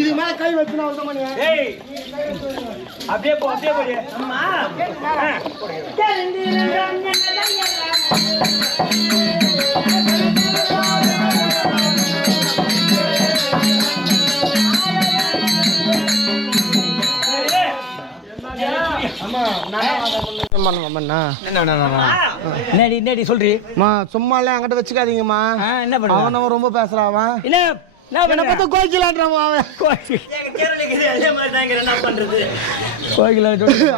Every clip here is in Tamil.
இது மேல கை வச்சுனா வந்து மணி அப்படியே போ அப்படியே போடி அம்மா என்னடி சொல்றீமா? சும்மா இல்ல அங்கிட்ட வச்சுக்காதீங்கம்மா. என்ன பண்ண அவன் ரொம்ப பேசுறான். என்ன பார்த்தா கோயிலான்றான் அவன்.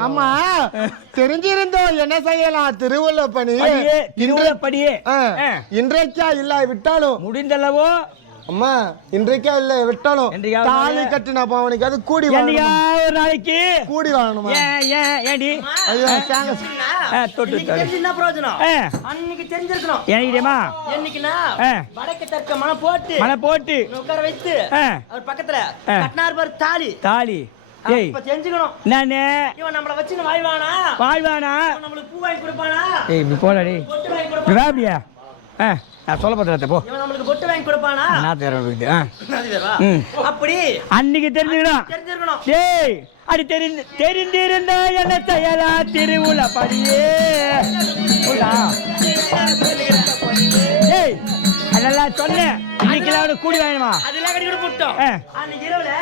அம்மா தெரிஞ்சிருந்தோம் என்ன செய்யலாம். திருவள்ள பணி இன்றைக்கா இல்ல விட்டாலும் முடிந்தளவோ அம்மா இன்றைக்கா இல்ல விட்டாலும் தாலி கட்டினா அவனுக்கு அது கூடி ஒரு நாளைக்கு கூடி வாங்கணுமா? ஏடி என்ன பிரயோஜனம்? அன்னைக்கு தெரிஞ்சிருக்கணும். ஏடிமா என்னைக்குனா வடக்கு தர்க்க மன போட்டு உட்கார வைத்து அவர் பக்கத்துல கட்டினார் பாரு தாலி ஏய் இப்ப தெரிஞ்சுக்கணும். நானே இவன் நம்மள வச்சு வாழ்வானா நம்மளுக்கு பூ வாங்கி கொடுப்பானா? ஏய் இப்படி போடாடி பொட்டு வாங்கி கொடுப்பானா? ராபியா நான் சொல்ல பத்திரத்தை போ. இவன் நம்மளுக்கு பொட்டு வாங்கி கொடுப்பானா? நான் தேர்வு அப்படி அன்னைக்கு தெரிஞ்சுக்கணும். ஏய் அடி தெரிந்திருந்தா என்ன செய்யலா திருவுல படியே. ஏய் அதெல்லாம் சொன்னேன். இன்னைக்கு கூடி வாங்கணுமா? அதெல்லாம் கட்டி போட்டோம். அன்னைக்கு இரவுல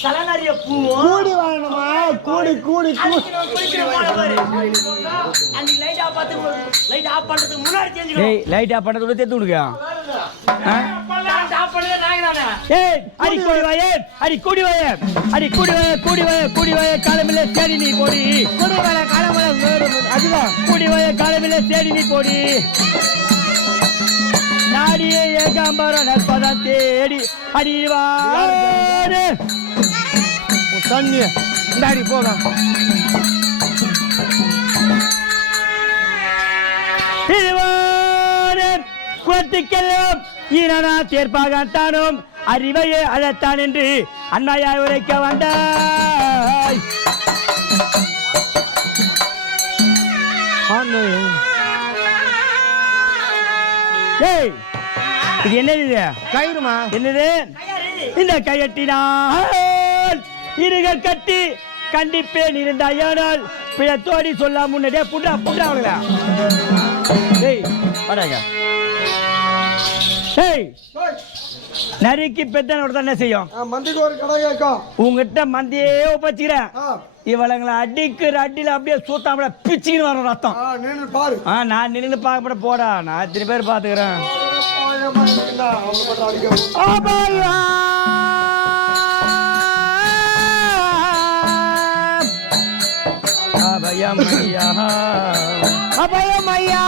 சலனாரிய பூ கூடி வாங்கணுமா? கூடி அன்னைக்கு லைட் ஆஃப் பண்றதுக்கு முன்னாடி தெரிஞ்சுக்கணும். ஏய் லைட் ஆஃப் பண்றதுக்குள்ள தேத்து விடுங்க. ஆஃப் பண்ணவே நாங்கதானே. ஏய் அடி கூடி வாயே காலமில்ல தேடி நீ போடி. கூடி வாய காலமில்ல அதுதான் கூடி வாயே காலமில்ல தேடி நீ போடி. நாடியே ஏகாம்பர நற்பதம் தேடி அடிவாரு தண்ணி இந்தாடி போலாம். குலத்துக்கெல்லாம் ஈரனா தேர்ப்பாகத்தானும் அறிவையே அழத்தான் என்று அன்னையாய் உரைக்க வந்தாய். ஏய் இது என்னது? கயிறுமா? என்னது? இந்த கையட்டினால் இருக கட்டி கண்டிப்பேன் இருந்தால் பிழத்தோடி சொல்ல முன்னதே புட்டா அவங்களா. ஏய் வாடாங்க. ஏய் நரிக்கு பெத்தனோட என்ன செய்யும்? மந்திக்கு ஒரு கடை கேட்கும். உங்ககிட்ட மந்தியே ஒப்பச்சுக்கிறேன். இவளங்களை அடிக்கிற அடியில அப்படியே சூத்தாம பிச்சுக்கின்னு வரும் ரத்தம். பாரு நான் நின்று பார்க்க போடா. நான் இத்தனை பேர் பாத்துக்கிறேன். அபயம் ஐயா அபயம் ஐயா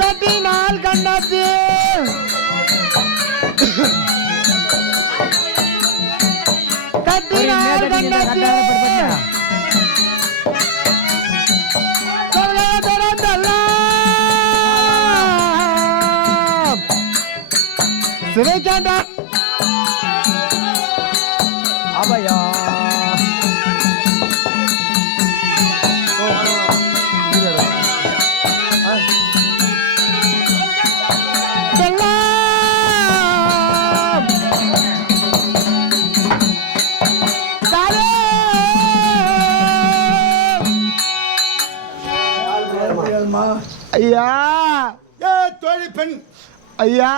கட்டினால் கண்ணத்து கட்டினால் கண்ணத்து சிறைக்காண்டா அபயா ஐயா தோழி பெண் ஐயா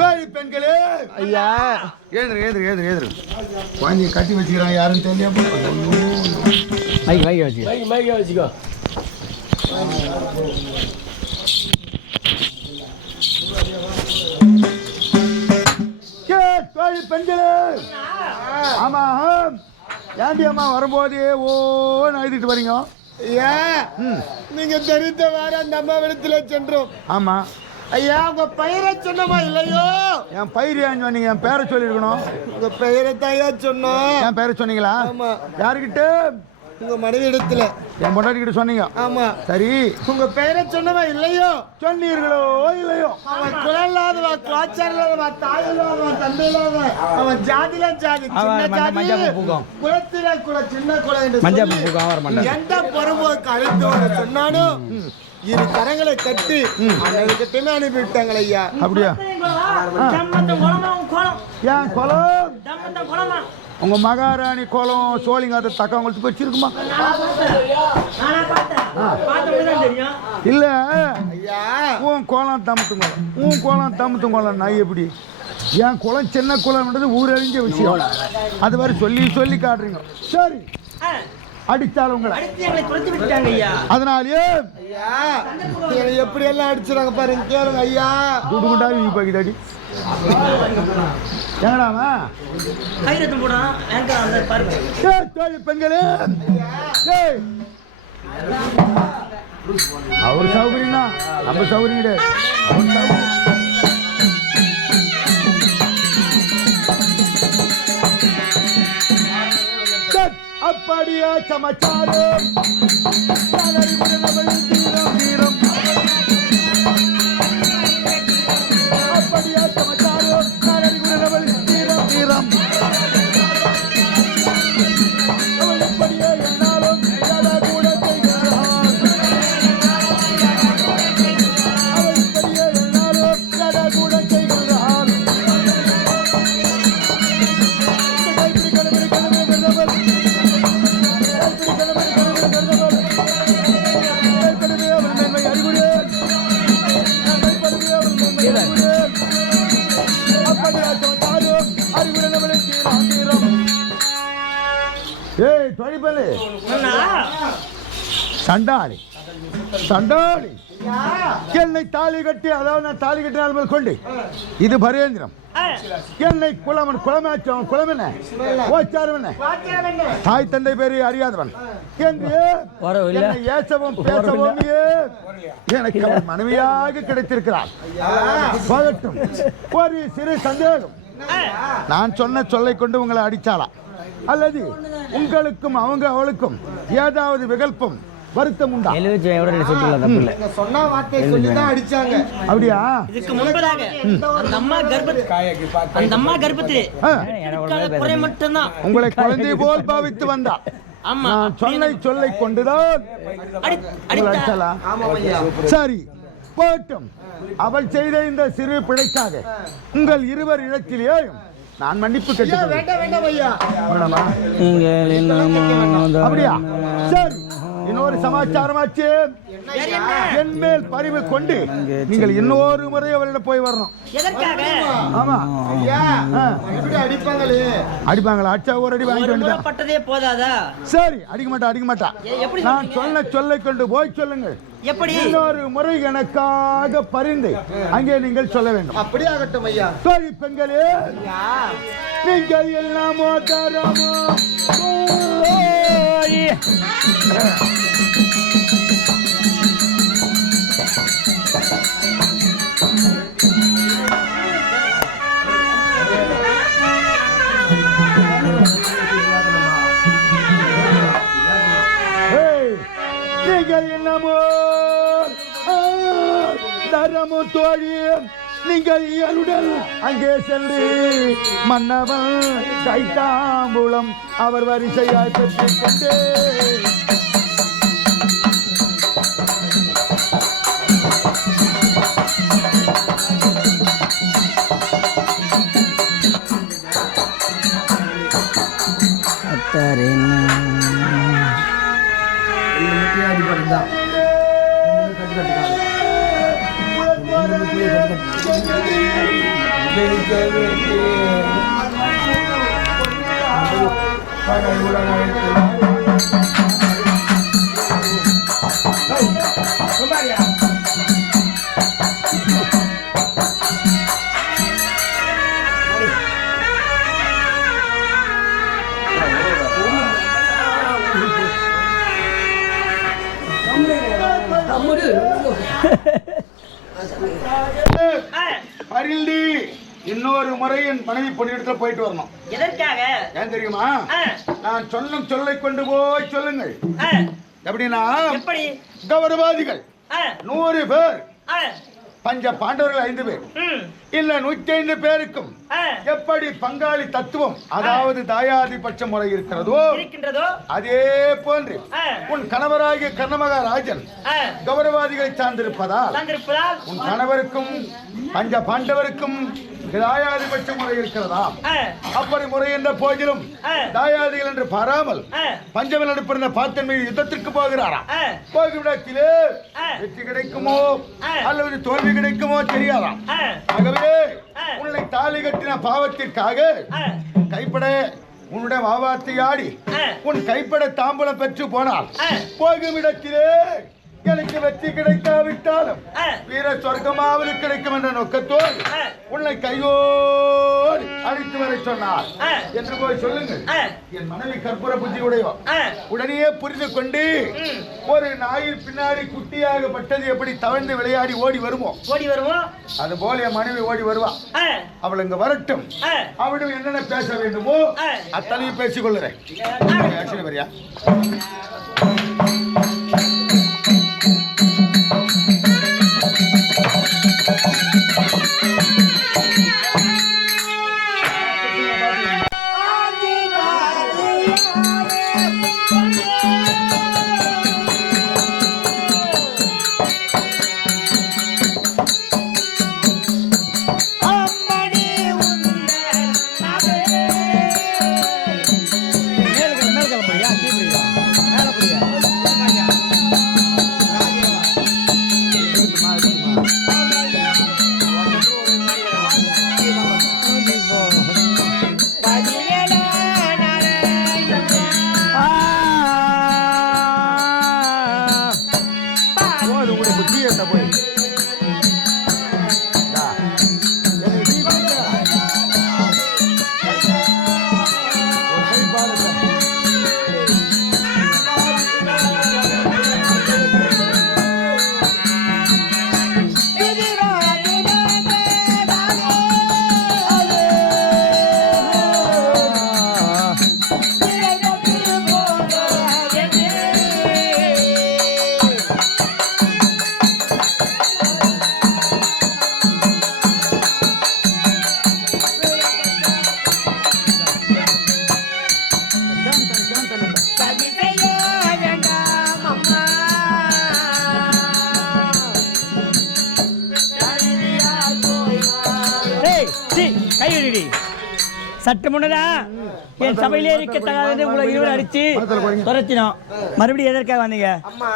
தோழி பெண்களே ஐயா ஏது வாங்கி கட்டி வச்சுக்கிறான் யாருன்னு தெரியாம மைக் வச்சுக்கோ தோழி பெண்களே ஆமா ஏண்டி அம்மா வரும்போது ஓன்னு எழுதிட்டு வரீங்க? ஏன் நீங்க தெரிந்த வேற அந்த அம்மா இடத்துல சென்றோம். ஆமா ஐயா உங்க பெயரை சொன்னமா இல்லையோ? என் பயிர் ஏன் சொன்னீங்க? என் பேரை சொல்லியிருக்கணும். உங்க பெயரை தான் ஐயா சொன்னோம். என் பேரை சொன்னீங்களா? ஆமா. யாருக்கிட்ட? உங்க மனைவி இடத்துல. என் பொண்டாட்டி கிட்ட சொன்னீங்க? ஆமா. சரி, உங்க பெயரை சொன்னமா இல்லையோ? சொன்னீர்களோ இல்லையோ? அவன் குலம் இல்லாதவா, குலாச்சாரம் இல்லாதவா, தாய் இல்லாதவா, தந்தை இல்லாதவா, அவன் ஜாதில ஜாதி, சின்ன ஜாதி, குலத்தில குல, சின்ன குலம் என்று எந்த பருவம் அழைத்து வர சொன்னானோ இரு கரங்களை கட்டி அண்ணனுக்கிட்டே அனுப்பிவிட்டாங்களே ஐயா. அப்படியா? ஏன் குலம்? உங்க மகாராணி கோலம் சோழிங்காத தக்கவங்களுக்கு வச்சிருக்குமா? இல்ல ஐயா உன் கோலம் தமுத்தும் கோலம் நான் எப்படி? என் குளம் சின்ன குளம்ன்றது ஊரறிஞ்ச விஷயம். அது மாதிரி சொல்லி காட்டுறீங்க. சரி, அடித்தாலும் உங்களை அதனாலே ஐயா எப்படி எல்லாம் அடிச்சுறாங்க பாருங்க, கேளுங்க ஐயா. துடு குண்டா நீ பாக்கிட்டாடி எங்கடாமா பெண்களே, அவர் சௌகரியம் தான், நம்ம சௌகரியம் கிடையாது. அவர் சௌகரியம். அப்படியா சமாச்சாரம் வீரம் அப்படியா சமாச்சாரம் வீரம் அவள் எப்படியே என்னாலும் கூட செய்கிறாள். அவள் எப்படியே என்னாலும் கூட செய்கிறாள். ஏய் தொழிபலு சண்டாளி என்னை தாலி கட்டி, அதாவது நான் தாலி கட்டினால் கொண்டு இது பரேந்திரம் என்னை குலமாச்சவன் குலம் என்ன ஓச்சாரம் என்ன தாய் தந்தை பேரை அறியாதவன் என்று ஏசவும் பேசவும் எனக்கு அவன் மனைவியாக கிடைத்திருக்கிறார். போகட்டும், ஒரு சிறு சந்தேகம். நான் சொன்ன சொல்லை கொண்டு உங்களை அடிச்சாலா அல்லது உங்களுக்கும் அவளுக்கும் ஏதாவது விகல்பம் வருத்தம் உண்டா? சொன்ன வார்த்தை சொல்லிதான் அடிச்சாங்க. அப்படியா? இதுக்கு முன்பதாக அந்த அம்மா கர்ப்பத்திலே குறை மட்டும்தான் உங்களை குழந்தை போல் பாவித்து வந்தா. நான் சொன்ன சொல்லை கொண்டுதான் அடிச்சாலா? சரி, போட்டும். அவள் செய்த இந்த சிறு பிழைக்காக உங்கள் இருவர் இடத்திலேயும் நான் மன்னிப்பு கேட்டேன். அப்படியா? சரி, இன்னொரு சமாச்சாரமாச்சு. என் மேல் பரிவு கொண்டு நீங்கள் இன்னொரு முறை அவரிடம் போய் வரணும். ஆமா, அடிப்பாங்களா? அடிச்சா ஒரு அடி வாங்கிட்டு வந்துட்டதே போதாதா? சரி, அடிக்க மாட்டா. நான் சொன்ன சொல்லை கொண்டு போய் சொல்லுங்கள். எப்படி? இன்னொரு முறை எனக்காக பரிந்து அங்கே நீங்கள் சொல்ல வேண்டும். அப்படியே ஆகட்டும் ஐயா. சரி பெண்களே, நீங்கள் எல்லாமோ தரமோ நீங்கள் என்னமோ தரமோ தோழியும் நீங்கள் என்னுடன் அங்கே சென்று மன்னவன் கைத்தாம்பூலம் அவர் வரிசையாய் பெற்றுக் கொண்டே Kamu இன்னொரு முறை என் மனைவி பொண்ணிடத்துல போயிட்டு வரணும். எதற்காக? ஏன் தெரியுமா? நான் சொல்லும் சொல்லை கொண்டு போய் சொல்லுங்கள். எப்படின்னா, எப்படி? கௌரவாதிகள் 100 பேர், பஞ்ச பாண்டவர்கள் 5 பேர், இல்ல 105 பேருக்கும் எப்படி பங்காளி தத்துவம், அதாவது தாயாதிபட்ச முறை இருக்கிறதோ அதே போன்று உன் கணவராகிய கர்ணமகாராஜன் கௌரவாதிகளை சார்ந்திருப்பதால் உன் கணவருக்கும் பஞ்ச பாண்டவருக்கும் தாயாதிபட்ச முறை இருக்கிறதா? அப்படி முறை என்ற போதிலும் தாயாதிகள் என்று பாராமல் பஞ்சமல் நடுப்பிருந்த பாத்தன் மீது யுத்தத்திற்கு போகிறாராம். போகிவிடத்திலே வெற்றி கிடைக்குமோ அல்லது தோல்வி கிடைக்குமோ தெரியாதாம். ஆகவே உன்னை தாலி கட்டின பாவத்திற்காக கைப்பட உன்னுடைய வாவாத்தை ஆடி உன் கைப்பட தாம்பூலம் பெற்று போனால் போகும் இடத்திலே எனக்கு வெற்றி கிடைக்காவிட்டாலும் வீர சொர்க்கமாவது கிடைக்கும் என்ற நோக்கத்தோடு உன்னை கையோடு அழைத்து வர சொன்னார் என்று போய் சொல்லுங்கள். என் மனைவி கற்பூர புத்தி உடையவோ உடனே புரிந்து கொண்டு ஒரு நாயில் பின்னாடி குட்டியாகப்பட்டது எப்படி தவழ்ந்து விளையாடி ஓடி வருமோ அது போல என் மனைவி ஓடி வருவா. அவள் இங்க வரட்டும், அவளும் என்னென்ன பேச வேண்டுமோ அத்தனையும் பேசிக் கொள்ளுறேன். வரியா? சற்று முன்னதா என் சபையிலே இருக்க தகாதது உங்களை இருவர் அடிச்சு துரத்தினோம். மறுபடியும் எதற்காக வந்தீங்க? அம்மா,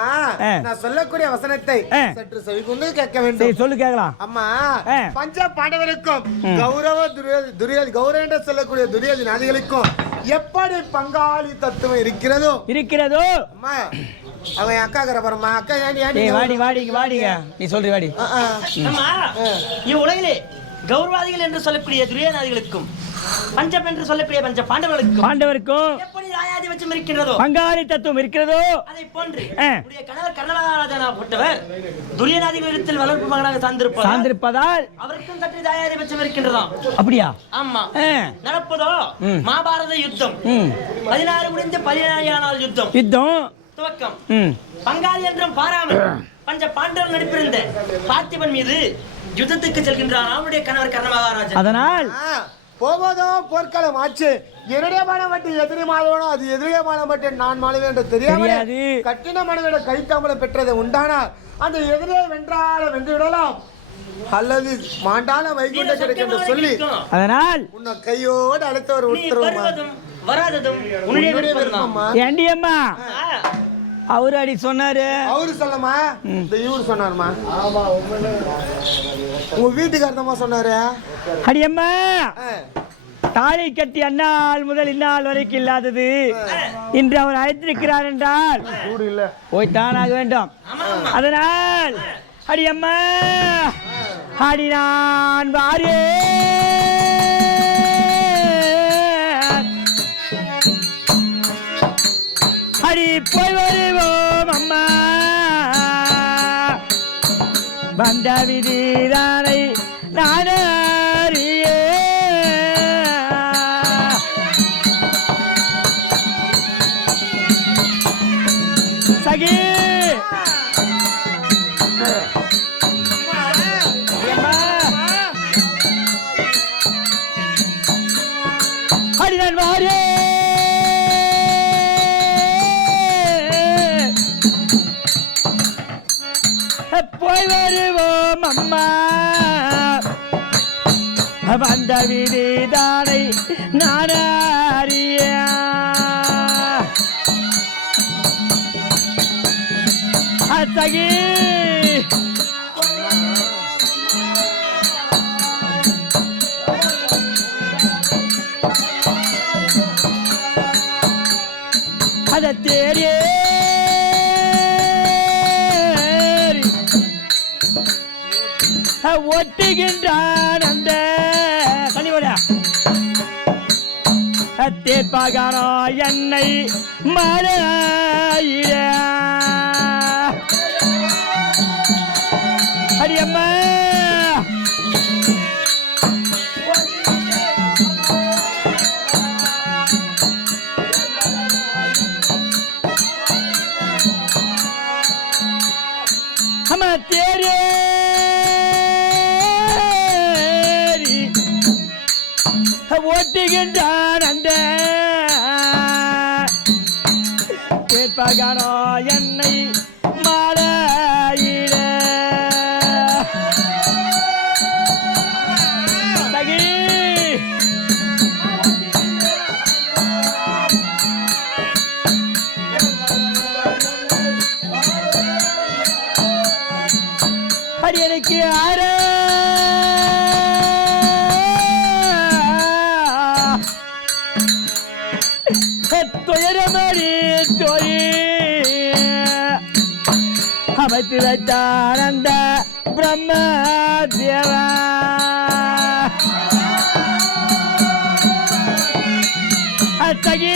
நான் சொல்லக்கூடிய வசனத்தை சற்று செவிகொண்டு கேட்க வேண்டும். சொல்லு கேட்கலாம். அம்மா, பஞ்ச பாண்டவருக்கும் கௌரவ என்று சொல்லக்கூடிய துரியோதனாதிகளுக்கும் எப்படி பங்காளி தத்துவம் இருக்கிறதோ அம்மா, அவன் அக்கா கரபரமா அக்கா வாடிங்க நீ சொல்றி வாடி. உலகிலே கௌரவாதிகள் என்று சொல்லக்கூடிய துரியோதனாதிகளுக்கும் பஞ்சம் என்று சொல்லக்கூடிய பஞ்ச பாண்டவர்களுக்கும் எப்படி தாயாதிபட்சம் இருக்கிறதோ பங்காளி தத்துவம் இருக்கிறதோ அதை போன்று கணவர் கர்ணமகாராஜனாகப்பட்டவர் துரியோதனாதிகளிடத்தில் வளர்ப்பு மகனாக சார்ந்திருப்பதால் அவருக்கும் சற்று தாயாதிபட்சம் இருக்கின்றதாம். அப்படியா? ஆமா. நடப்பதோ மகாபாரத யுத்தம். 16 முடிந்து 17 நாள் யுத்தம் துவக்கம். பங்காளி என்றும் பாராமல் பஞ்ச பாண்டவர் நடிப்பிருந்த பார்த்திபன் மீது யுத்தத்துக்கு செல்கின்றான் அவருடைய கணவர் கர்ணமகாராஜன். அதனால் போவதோ போர்க்களம் ஆச்சு, என்னுடைய மாணவட்டு எதிரி மாணவனோ அது எதிரிய மாணவட்டு நான் மாணவன் என்று தெரியாது கட்டின மனைவியோட கைத்தாமலை பெற்றதை உண்டானால் அந்த எதிரியை வென்றால வென்று விடலாம் அல்லது மாண்டால வைகுண்ட கிடைக்கும் என்று சொல்லி அதனால் உன்னை கையோடு அழைத்தவர் உத்தரவும் வராததும் உன்னுடைய விருப்பம்மா. ஏண்டி அம்மா அவரு அடி சொன்னாரு? அவரு சொல்லமா, இந்த இவரு சொன்னாருமா. உங்க வீட்டுக்காரமா சொன்னாரு. அடியம்மா, தாலி கட்டி அந்நாள் முதல் இந்நாள் வரைக்கும் இல்லாதது இன்று அவர் அழைத்திருக்கிறார் என்றால் போய் தானாக வேண்டும். அதனால் அடியம்மா, அடி நான் வாரே அடி போய் வருவோம் அம்மா, வந்த விதிதானை நானே அடி நான் வாரே போய் வருவோம் அம்மா வந்த விதிதானை நாடாரிய அத்தகி அத தேரே ஒட்டுகின்றான் அந்த கனிவடா தேப்பாகானோ என்னை மழையிட அடியம்மா அம்மா தேரே ஓட்டுகின்றான் அந்த கேட்பாகானோ என்னை மாலையிட சகி அடி எனக்கு யார துயரமடி தோழி அமைத்து வைத்தார் அந்த பிரம்ம தேவா அத்தகி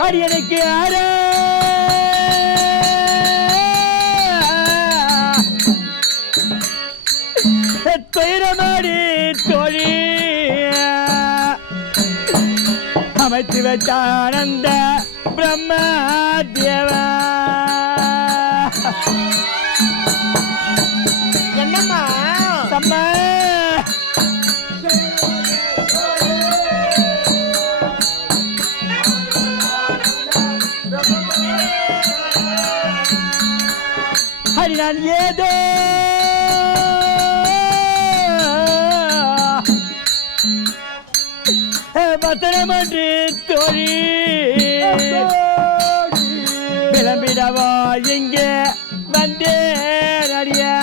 அடி எனக்கு யாரோ துயரமாடி தோழி அமைத்து வைத்தார் அந்த பிரம்ம தேவா என்னம்மா சம்மா ஹரி நான் ஏதோ பத்திரமன்று தோழி விளம்பிடவோ இங்கே வந்தேன் அடியா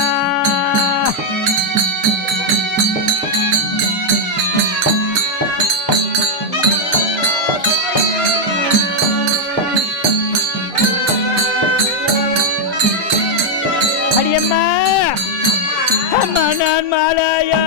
அடியம்மா அம்மா நான் மாலையா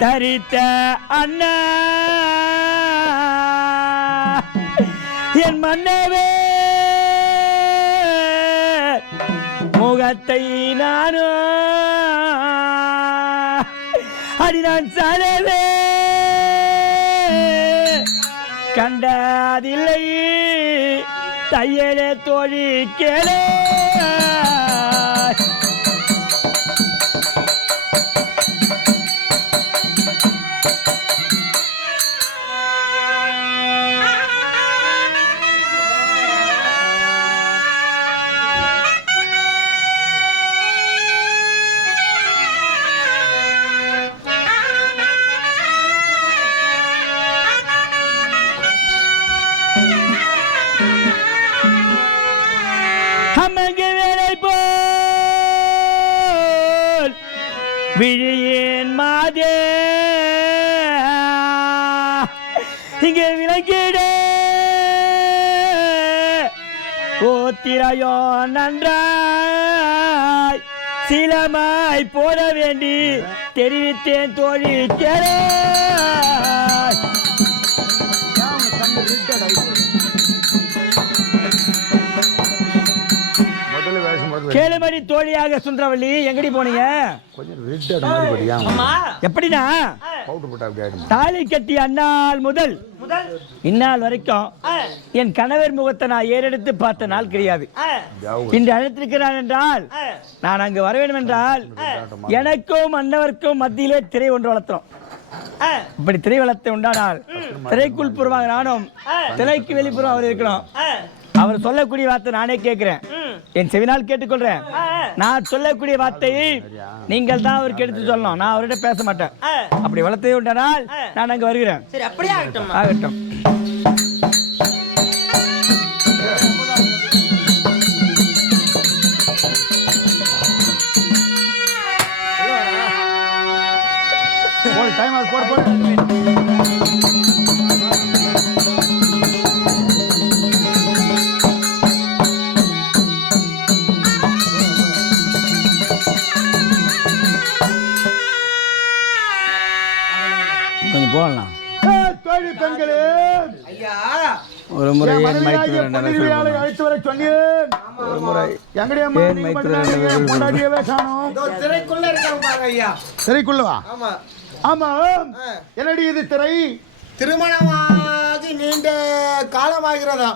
தரித்த அண்ணா என் மன்னவே முகத்தை நானோ அடி நான் சாலவே கண்டதில்லை தையலே தோழி கேளே விடு ஓத்திரையோ நன்றாய் சிலமாய் போட வேண்டி தெரிவித்தேன் தோழி கேளு கேளுமணி தோழியாக சுந்தரவள்ளி எங்கடி போனீங்க எப்படின்னா தாலி கட்டி அந்நாள் முதல் இந்நாள் வரைக்கும் என் கணவர் முகத்தை நான் ஏறெடுத்து பார்த்த நாள் கிடையாது. இன்று அழைத்திருக்கிறான் என்றால் நான் அங்கு வர வேண்டும் என்றால் எனக்கும் அன்னவருக்கும் மத்தியிலே திரை ஒன்று வளர்த்தோம். இப்படி திரை வளர்த்து உண்டானால் திரைக்குள் புறமாக நானும் திரைக்கு வெளிப்புறம் அவர் இருக்கணும். அவர் சொல்லக்கூடிய வார்த்தை நானே கேட்கிறேன், என் செவினால் கேட்டுக்கொள்றேன். நான் சொல்லக்கூடிய வார்த்தையை நீங்கள் தான் அவருக்கு எடுத்து சொல்லணும், நான் அவர்கிட்ட பேச மாட்டேன். அப்படி வளர்த்தே உண்டானால் நான் அங்க வருகிறேன். சரி, அப்படியே ஆகட்டும். ஆகட்டும். கொஞ்சம் போகலாம். ஒரு முறை அழைத்து வர சொன்னேன். திரைக்குள்ளவா? ஆமா. என்னடி இது திரை? திருமணமாகி நீண்ட காலமாகிறதா?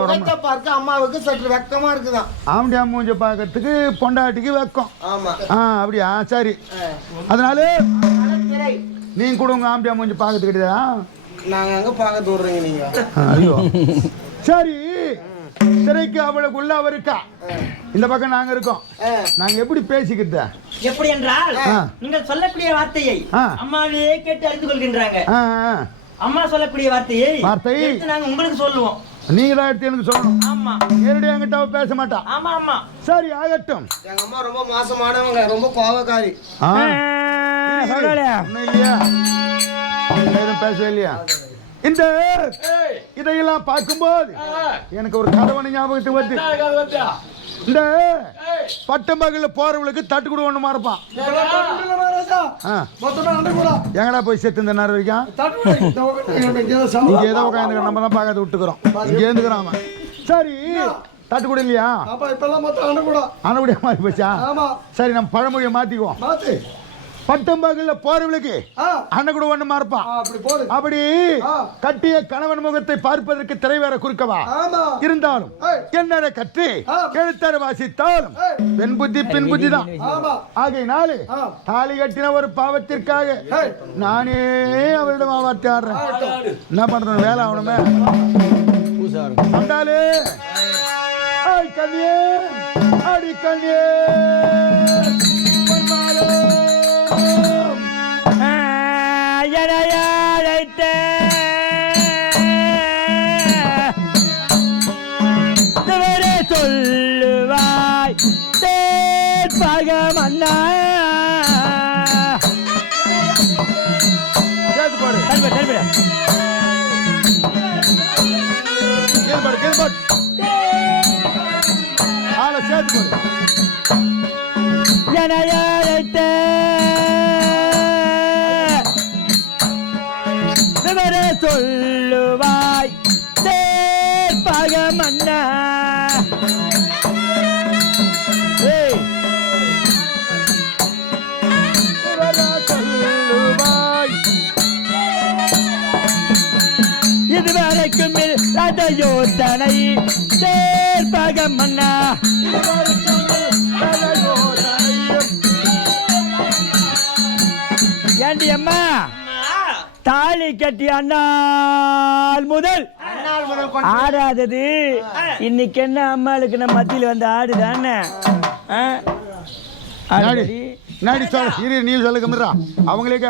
முகத்தை பார்க்க அம்மாவுக்கு சற்று வெக்கமா இருக்குதான். ஆம்டியா மூஞ்ச பார்க்கறதுக்கு பொண்டாட்டிக்கு வெக்கம். ஆமா. அப்படியா? சரி. அதனால நீங்க கூட உங்க ஆம்டியா மூஞ்சி பார்க்கறதுக்கிட்டா நாங்க அங்க பார்க்க தூடுறீங்க நீங்க. ஐயோ சரி. திரைக்கு அவளுக்கு உள்ள அவ இருக்கா, இந்த பக்கம் நாங்க இருக்கோம். நாங்க எப்படி பேசிக்கிட்ட? எப்படி என்றால் நீங்கள் சொல்லக்கூடிய வார்த்தையை அம்மாவே கேட்டு அறிந்து கொள்கின்றாங்க. அம்மா சொல்லக்கூடிய வார்த்தையை நாங்க உங்களுக்கு சொல்லுவோம், நீங்க தான் எடுத்து எனக்கு சொல்லணும். ஆமா. நேரடியாக என்கிட்ட அவ பேச மாட்டா. ஆமா ஆமா. சரி ஆகட்டும். எங்க அம்மா ரொம்ப மோசமானவங்க, ரொம்ப கோபக்காரி. இல்லையா? பேசவே இல்லையா? இந்த இதையெல்லாம் பார்க்கும்போது எனக்கு ஒரு கதவணி ஞாபகத்துக்கு வருது. இந்த பட்டம்பகல்ல போறவங்களுக்கு தட்டு கூட ஒண்ணு மாறப்பான். எங்கடா போய் செத்து இந்த நேரம் வரைக்கும் இங்க ஏதோ உட்காந்து நம்ம தான் பார்க்காத விட்டுக்கிறோம். இங்க இருந்துக்கிறான். சரி, தட்டு கூட இல்லையா? அணகுடியா மாறி போச்சா? சரி, நம்ம பழமொழியை மாத்திக்குவோம். பட்டம்பகல்ல போறவளுக்கு அண்ணன் கூட ஒண்ணு மாறுப்பான். அப்படி கட்டிய கணவன் முகத்தை பார்ப்பதற்கு திரை வேற குறுக்கவா இருந்தாலும் என்ன கற்றி எழுத்தர வாசித்தாலும் பெண் புத்தி பின் புத்தி தான். ஆகையினாலே தாலி கட்டின ஒரு பாவத்திற்காக நானே அவரிடம் வார்த்தை ஆடுறேன். என்ன பண்றேன்? வேலை ஆகணுமே. வந்தாலே கண்ணியே அடி கண்ணியே சொல்லுவாய் தேர்பகமன்னா சொல்லுவாய் தேர்பகமன்னா இதுவரைக்கும் யோசனை தேர்பகமன்னா ஏண்டி அம்மா தாலி கட்டி அண்ணால் முதல் ஆடாதது இன்னைக்கு என்ன அம்மாளுக்கு நம்ம மத்தியில் வந்து ஆடுதானே? நீ சொல்லுங்க அவங்களே